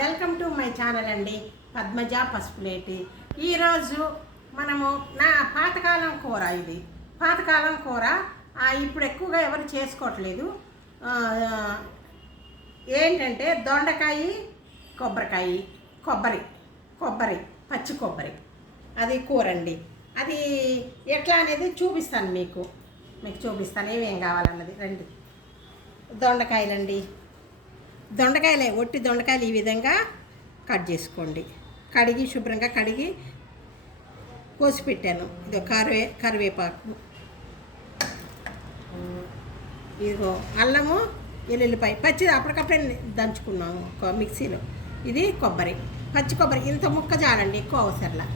Welcome to my channel అండి పద్మజ పసుపులేటి. ఈరోజు మనము నా పాతకాలం కూర ఇది. పాతకాలం కూర ఇప్పుడు ఎక్కువగా ఎవరు చేసుకోవట్లేదు. ఏంటంటే దొండకాయ కొబ్బరికాయ కొబ్బరి కొబ్బరి పచ్చి కొబ్బరి. అది కూర అండి అది ఎట్లా అనేది చూపిస్తాను మీకు. మీకు చూపిస్తాను ఏమేం కావాలన్నది రండి. దొండకాయలండి. దొండకాయలే ఒట్టి దొండకాయలు ఈ విధంగా కట్ చేసుకోండి. కడిగి శుభ్రంగా కడిగి కోసి పెట్టాను. ఇది కరివే కరివేపాకు. ఇదిగో అల్లము ఎల్లుల్లిపాయ పచ్చిది అప్పటికప్పుడే దంచుకున్నాము మిక్సీలో. ఇది కొబ్బరి. పచ్చి కొబ్బరి ఇంత ముక్క చాలండి ఎక్కువ అవసరంలా.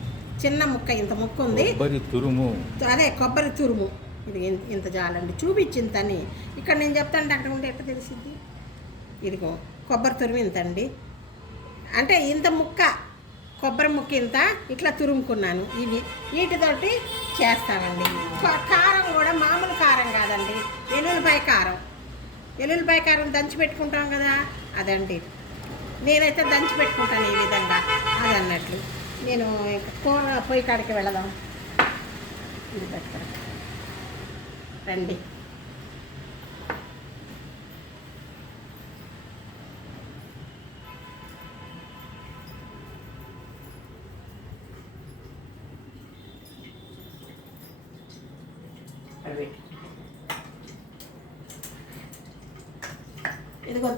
చిన్న ముక్క ఇంత ముక్క ఉంది. తురుము. అదే కొబ్బరి తురుము. ఇది ఇంత చాలండి. చూపించింతని ఇక్కడ నేను చెప్తాను అక్కడ ఉంటే ఎట్లా తెలిసిద్ది? ఇదిగో కొబ్బరి తురుము ఇంత అండి అంటే ఇంత ముక్క కొబ్బరి ముక్క ఇంత ఇట్లా తురుముకున్నాను. ఇవి వీటితోటి చేస్తానండి. కారం కూడా మామూలు కారం కాదండి. ఎల్లుల్లిపాయ కారం. ఎల్లుల్లిపాయ కారం దంచి పెట్టుకుంటాం కదా అదండి. నేనైతే దంచి పెట్టుకుంటాను ఈ విధంగా. అది అన్నట్లు. నేను కూర పొయ్యి కాడికి వెళదాం. ఇది పెట్టాను రండి.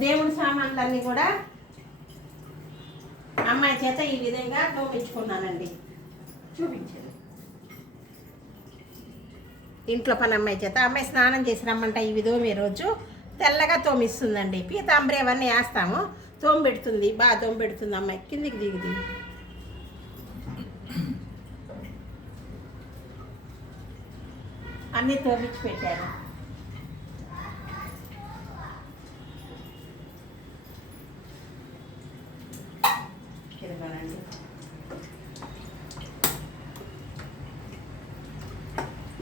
దేవుడి సామాన్లన్నీ కూడా అమ్మాయి చేత ఈ విధంగా తోమించుకున్నానండి చూపించాను ఇంట్లో పని అమ్మాయి చేత. అమ్మాయి స్నానం చేసి రమ్మంట ఈ విధం రోజు. తెల్లగా తోమిస్తుందండి. పీతాంబరి అవన్నీ వేస్తాము. తోమిపెడుతుంది బాగా తోమి పెడుతుంది అమ్మాయి. కిందికి దిగుది. అన్నీ తోమించి పెట్టాను ఇవ్వాలండి.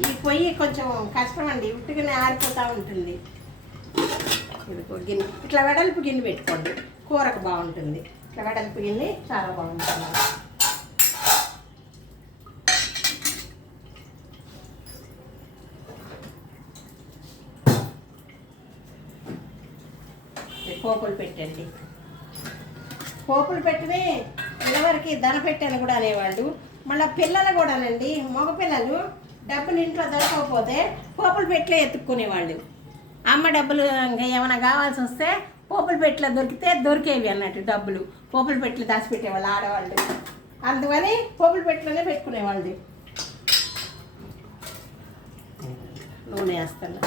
ఈ పొయ్యి కొంచెం కష్టం అండి ఉట్టుగానే ఆరిపోతూ ఉంటుంది. ఇప్పుడు గిన్నె. ఇట్లా వెడల్పు గిన్నె పెట్టుకోండి. కూరకు బాగుంటుంది. ఇట్లా వెడల్పు గిన్నె చాలా బాగుంటుంది. పోపులు పెట్టండి. పోపులు పెట్టినే ఇదివరకు ధన పెట్టాను కూడా అనేవాళ్ళు. మళ్ళీ పిల్లలు కూడానండి మగ పిల్లలు డబ్బులు ఇంట్లో దొరకకపోతే పోపులు పెట్లే ఎత్తుక్కునేవాళ్ళు. అమ్మ డబ్బులు ఇంకా ఏమైనా కావాల్సి వస్తే పోపులు పెట్ల దొరికితే దొరికేవి అన్నట్టు డబ్బులు. పోపులు పెట్లు దాచిపెట్టేవాళ్ళు ఆడవాళ్ళు. అందువని పోపులు పెట్లోనే పెట్టుకునేవాళ్ళు. నూనె వేస్తాను.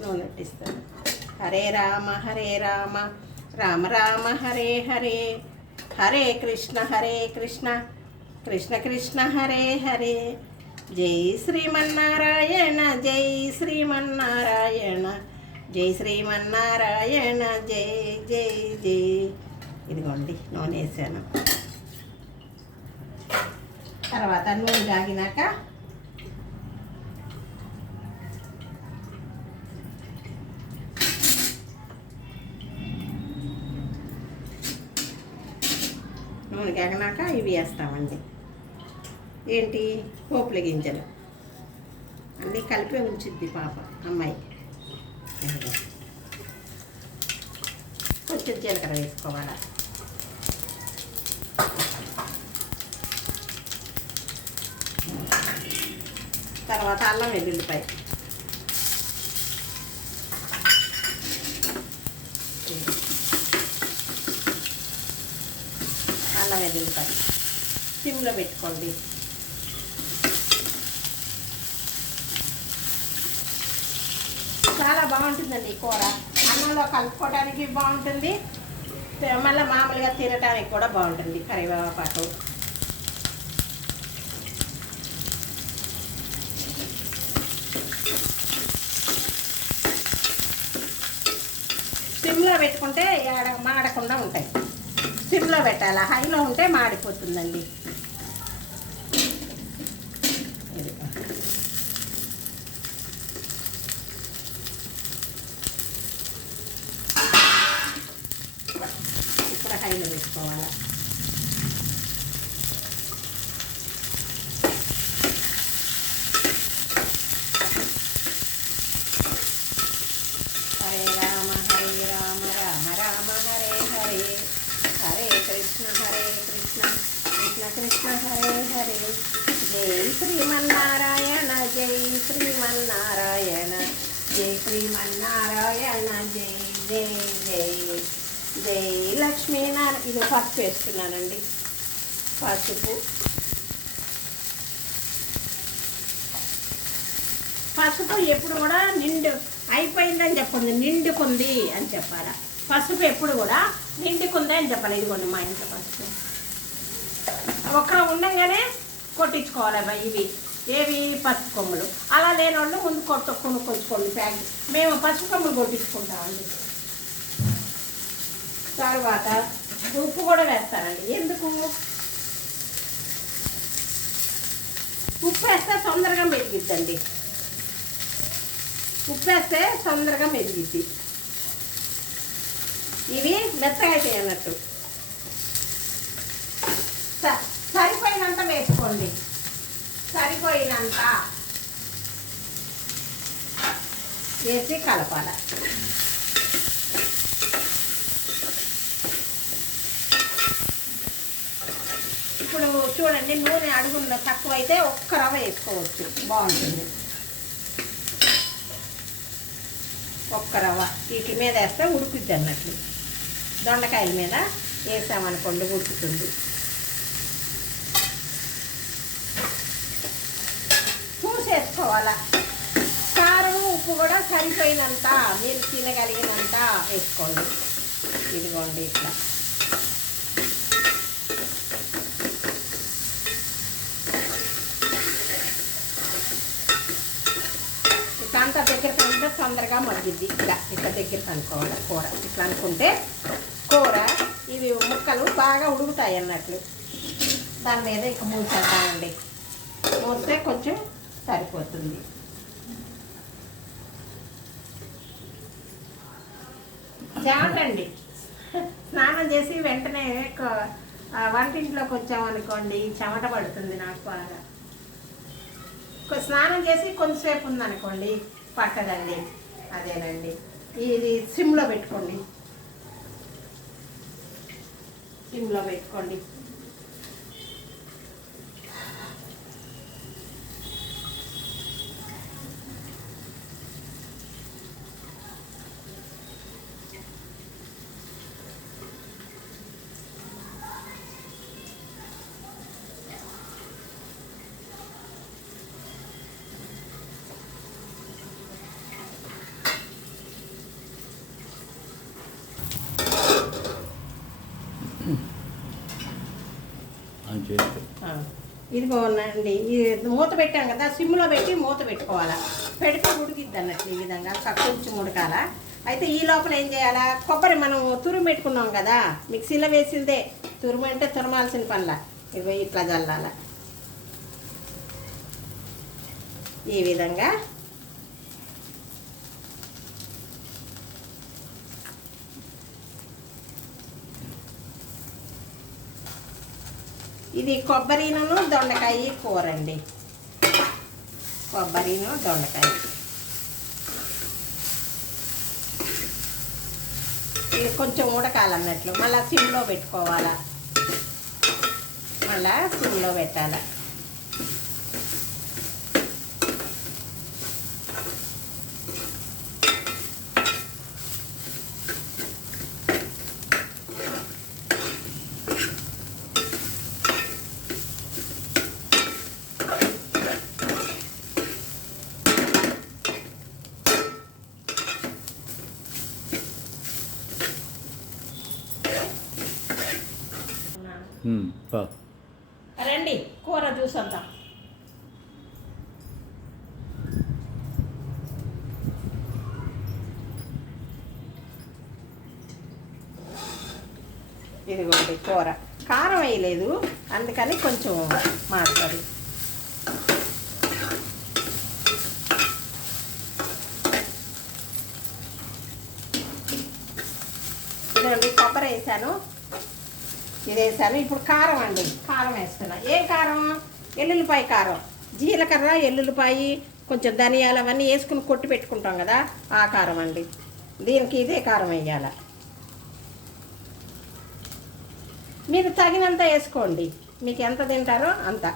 నూనె పెట్టిస్తాను. హరే రామ హరే రామ. రామ రామ హరే హరే. హరే కృష్ణ హరే కృష్ణ కృష్ణ కృష్ణ హరే హరే. జై శ్రీమన్నారాయణ జై శ్రీమన్నారాయణ జై శ్రీమన్నారాయణ జై జై జై. ఇదిగోండి నూనె వేసాను. తర్వాత నూనె కాగినాక ఎగనాక ఇవి వేస్తామండి ఏంటి? పోపుల గింజలు. అన్నీ కలిపే ఉంచుద్ది పాప అమ్మాయి. కొంచెం జీలకర్ర వేసుకోవాలి? తర్వాత అల్లం వెల్లుల్లిపాయ. అల్లం వెల్లుల్లిపాయ సిమ్లో పెట్టుకోండి. చాలా బాగుంటుందండి ఈ కూర. అన్నంలో కలుపుకోవడానికి బాగుంటుంది. మళ్ళీ మామూలుగా తినడానికి కూడా బాగుంటుంది కరివేపాకు. సిమ్లో పెట్టుకుంటే ఆడ మాడకుండా ఉంటాయి. సిమ్లో పెట్టాలి? హైలో ఉంటే మాడిపోతుందండి. శ్రీమన్నారాయణ జై జై జై జై. లక్ష్మీనారాయణ ఇది పసుపు వేస్తున్నానండి పసుపు. పసుపు ఎప్పుడు కూడా నిండు అయిపోయిందని చెప్పండి. నిండుకుంది అని చెప్పాలి. పసుపు ఎప్పుడు కూడా నిండుకుంది అని చెప్పాలి. ఇదిగోండి మా ఇంట్లో పసుపు. ఒక్కరు ఉండగానే కొట్టించుకోవాలి ఇవి. ఏవి పసుపు కొమ్మలు? అలా లేని వాళ్ళు ముందు కొట్టు కొనుక్కొచ్చుకోండి ప్యాకెట్. మేము పసుపు కొమ్మలు కొట్టించుకుంటామండి. తర్వాత ఉప్పు కూడా వేస్తానండి ఎందుకు? ఉప్పు వేస్తే తొందరగా మెరిగిద్దండి ఉప్పు వేస్తే తొందరగా మెరిగిద్ది ఇవి మెత్తగా అయిపోయి అన్నట్టు సరిపోయినంత వేసుకోండి. సరిపోయినంత. వేసి కలపాలి. ఇప్పుడు చూడండి నూనె అడుగున్న తక్కువైతే ఒక్క రవ వేసుకోవచ్చు. బాగుంటుంది. ఒక్క రవ్వ. వీటి మీద వేస్తే ఉడుకుద్ది అన్నట్లు. దొండకాయల మీద వేసామనుకోండి ఉడుకుతుంది. చూసేసుకోవాలా కారం ఉప్పు కూడా సరిపోయినంత మీరు తినగలిగినంత వేసుకోండి. ఇదిగోండి ఇట్లా. ఇట్లా దగ్గర అంటే తొందరగా మగ్గిద్ది. ఇట్లా ఇట్లా దగ్గర కనుక్కోవాలి కూర. ఇట్లా అనుకుంటే కూర ఇవి ముక్కలు బాగా ఉడుకుతాయి అన్నట్లు. దాని మీద ఇక మూసేద్దామండి మూస్తే కొంచెం సరిపోతుంది. జాగ్రండి స్నానం చేసి వెంటనే వంటింట్లోకి వచ్చామనుకోండి చెమట పడుతుంది నాకు బాగా. స్నానం చేసి కొంతసేపు ఉందనుకోండి పట్టదండి. అదేనండి. ఇది సిమ్లో పెట్టుకోండి. సిమ్లో పెట్టుకోండి. ఇదిగోనండి ఇది మూత పెట్టాం కదా సిమ్లో పెట్టి మూత పెట్టుకోవాలా. పెడితే ఉడికిద్ది అన్నట్టు ఈ విధంగా క- కొంచెం ఉడకాల. అయితే ఈ లోపల ఏం చేయాలా కొబ్బరి మనం తురుము పెట్టుకున్నాం కదా మిక్సీలో వేసిందే. తురుము అంటే తురమాల్సిన పనిలా ఇవి ఇట్లా చల్లాల ఈ విధంగా ఇది కొబ్బరిను దొండకాయ కూర అండి కొబ్బరిను దొండకాయ. ఇది కొంచెం ఉడకాలన్నట్లు. మళ్ళీ సిమ్లో పెట్టుకోవాలా? మళ్ళా సిమ్లో పెట్టాలా? రండి కూర చూసొద్దాం ఇదిగోండి కూర. కారం వేయలేదు అందుకని కొంచెం మారుతుంది ఇదిగోండి కొబ్బరి వేసాను. ఇది వేసాను ఇప్పుడు కారం అండి. కారం వేస్తున్నా. ఏం కారం? ఎల్లుల్లిపాయ కారం. జీలకర్ర ఎల్లుల్లిపాయ కొంచెం ధనియాలు అవన్నీ వేసుకుని కొట్టి పెట్టుకుంటాం కదా ఆ కారం అండి. దీనికి ఇదే కారం వేయాల. మీరు తగినంత వేసుకోండి. మీకు ఎంత తింటారో అంత.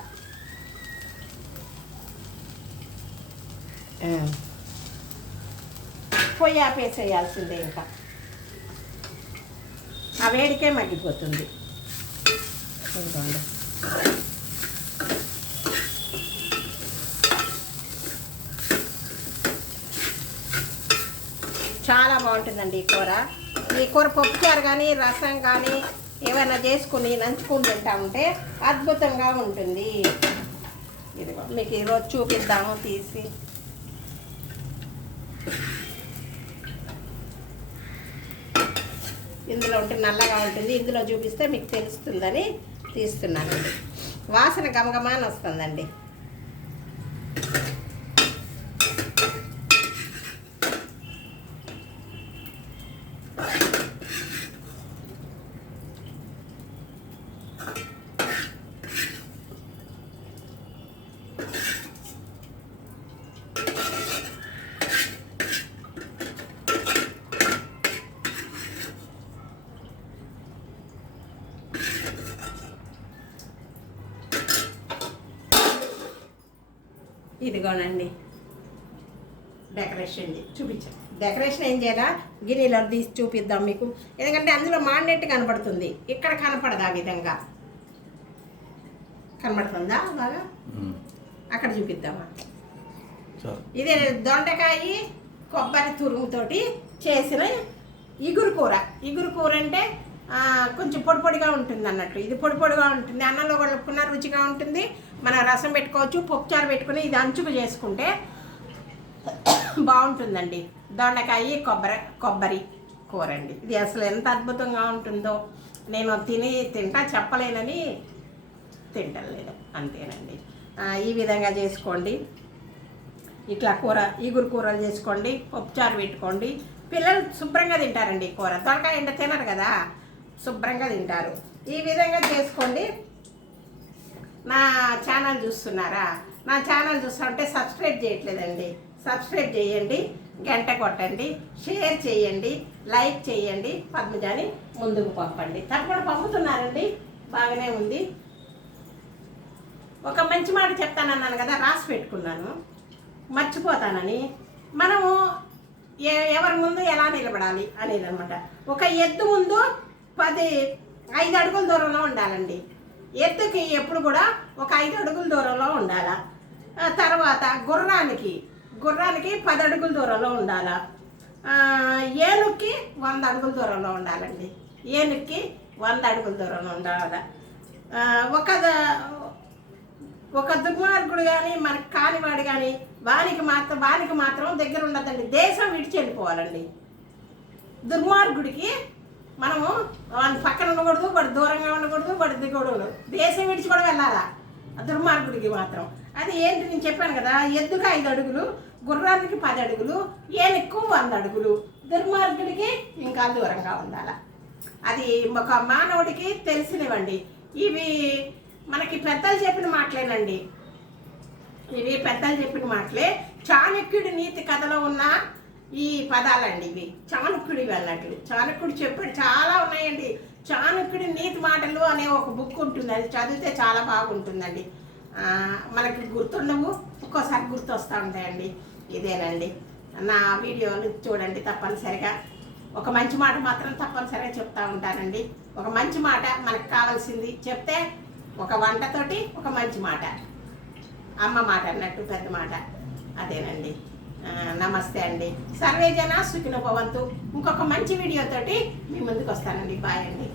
ఆ. పొయ్యి ఆపేసేయాల్సిందే ఇంకా. ఆ వేడికే మగ్గిపోతుంది. ఇదిగోండి చాలా బాగుంటుందండి ఈ కూర. ఈ కూర పప్పుచారు కానీ రసం కానీ ఏమైనా చేసుకుని నంచుకుని తింటా ఉంటే అద్భుతంగా ఉంటుంది. ఇదిగో మీకు ఈరోజు చూపిద్దాము తీసి. ఇందులో ఉంటే నల్లగా ఉంటుంది. ఇందులో చూపిస్తే మీకు తెలుస్తుందని తీస్తున్నానండి. వాసన గమగమాన వస్తుందండి ఇదిగోనండి. డెకరేషన్ చూపించాం డెకరేషన్ ఏం చేయాలా? గిన్నెలో తీసి చూపిద్దాం మీకు. ఎందుకంటే అందులో మాడినట్టు కనపడుతుంది ఇక్కడ కనపడదు ఆ విధంగా? కనపడుతుందా బాగా. అక్కడ చూపిద్దామా? ఇది దొండకాయ కొబ్బరి తురుముతోటి చేసిన ఇగురు కూర. ఇగురు కూర అంటే కొంచెం పొడి పొడిగా ఉంటుంది అన్నట్టు ఇది పొడి పొడిగా ఉంటుంది. అన్నంలో కలుపుకున్న రుచిగా ఉంటుంది. మన రసం పెట్టుకోవచ్చు పప్పుచారు పెట్టుకుని ఇది అంచుకు చేసుకుంటే బాగుంటుందండి. దొండకాయ కొబ్బరి కొబ్బరి కూర అండి ఇది అసలు ఎంత అద్భుతంగా ఉంటుందో. నేను తిని తింటా చెప్పలేనని తింటలేదు. అంతేనండి. ఈ విధంగా చేసుకోండి. ఇట్లా కూర ఈగురు కూరలు చేసుకోండి పప్పుచారు పెట్టుకోండి. పిల్లలు శుభ్రంగా తింటారండి కూర. దొరకాయ ఎండ తినరు కదా శుభ్రంగా తింటారు. ఈ విధంగా చేసుకోండి. నా ఛానల్ చూస్తున్నారా? నా ఛానల్ చూస్తుంటే సబ్స్క్రైబ్ చేయట్లేదండి. సబ్స్క్రైబ్ చేయండి గంట కొట్టండి షేర్ చేయండి లైక్ చేయండి పద్మజాని ముందుకు పంపండి. తప్పకుండా పంపుతున్నారండి. బాగానే ఉంది. ఒక మంచి మాట చెప్తానన్నాను కదా రాసి పెట్టుకున్నాను. మర్చిపోతానని. మనము ఏ ఎవరి ముందు ఎలా నిలబడాలి అనేది అనమాట ఒక ఎద్దు ముందు పది ఐదు అడుగుల దూరంలో ఉండాలండి. ఎత్తుకి ఎప్పుడు కూడా ఒక ఐదు అడుగుల దూరంలో ఉండాలా. తర్వాత గుర్రానికి గుర్రానికి పది అడుగుల దూరంలో ఉండాలా. ఏనుక్కి వంద అడుగుల దూరంలో ఉండాలండి. ఏనుక్కి వంద అడుగుల దూరంలో ఉండాలి. ఒక ఒక దుర్మార్గుడు కానీ మనకు కానివాడు కానీ వానికి మాత్రం వానికి మాత్రం దగ్గర ఉండదండి దేశం విడిచి వెళ్ళిపోవాలండి. దుర్మార్గుడికి మనము వాడి పక్కన ఉండకూడదు వాడు దూరంగా ఉండకూడదు వాడి దిగకూడదు దేశం విడిచి కూడా వెళ్ళాలా? ఆ దుర్మార్గుడికి మాత్రం. అది ఏంటి నేను చెప్పాను కదా ఎద్దుగా ఐదు అడుగులు? గుర్రానికి పది అడుగులు ఏనుక్కు వంద అడుగులు. దుర్మార్గుడికి ఇంకా దూరంగా ఉండాలి? అది ఒక మానవుడికి తెలిసినవండి. ఇవి మనకి పెద్దలు చెప్పిన మాటలేనండి. ఇవి పెద్దలు చెప్పిన మాటలే. చాణక్యుడి నీతి కథలో ఉన్న ఈ పదాలండి ఇవి. చాణక్యుడి వెళ్ళట్లు. చాణక్యుడు చెప్పాడు చాలా ఉన్నాయండి. చాణక్యుడి నీతి మాటలు అనే ఒక బుక్ ఉంటుంది. అది చదివితే చాలా బాగుంటుందండి. మనకి గుర్తుండవు ఒక్కోసారి గుర్తొస్తూ ఉంటాయండి. ఇదేనండి. నా వీడియోలు చూడండి తప్పనిసరిగా. ఒక మంచి మాట మాత్రం తప్పనిసరిగా చెప్తా ఉంటానండి. ఒక మంచి మాట మనకు కావాల్సింది చెప్తే ఒక వంటతోటి ఒక మంచి మాట. అమ్మ మాట అన్నట్టు పెద్ద మాట. అదేనండి. నమస్తే అండి. సర్వేజన సుఖిన భవంతు. ఇంకొక మంచి వీడియోతోటి మీ ముందుకు వస్తానండి బాయ్ అండి.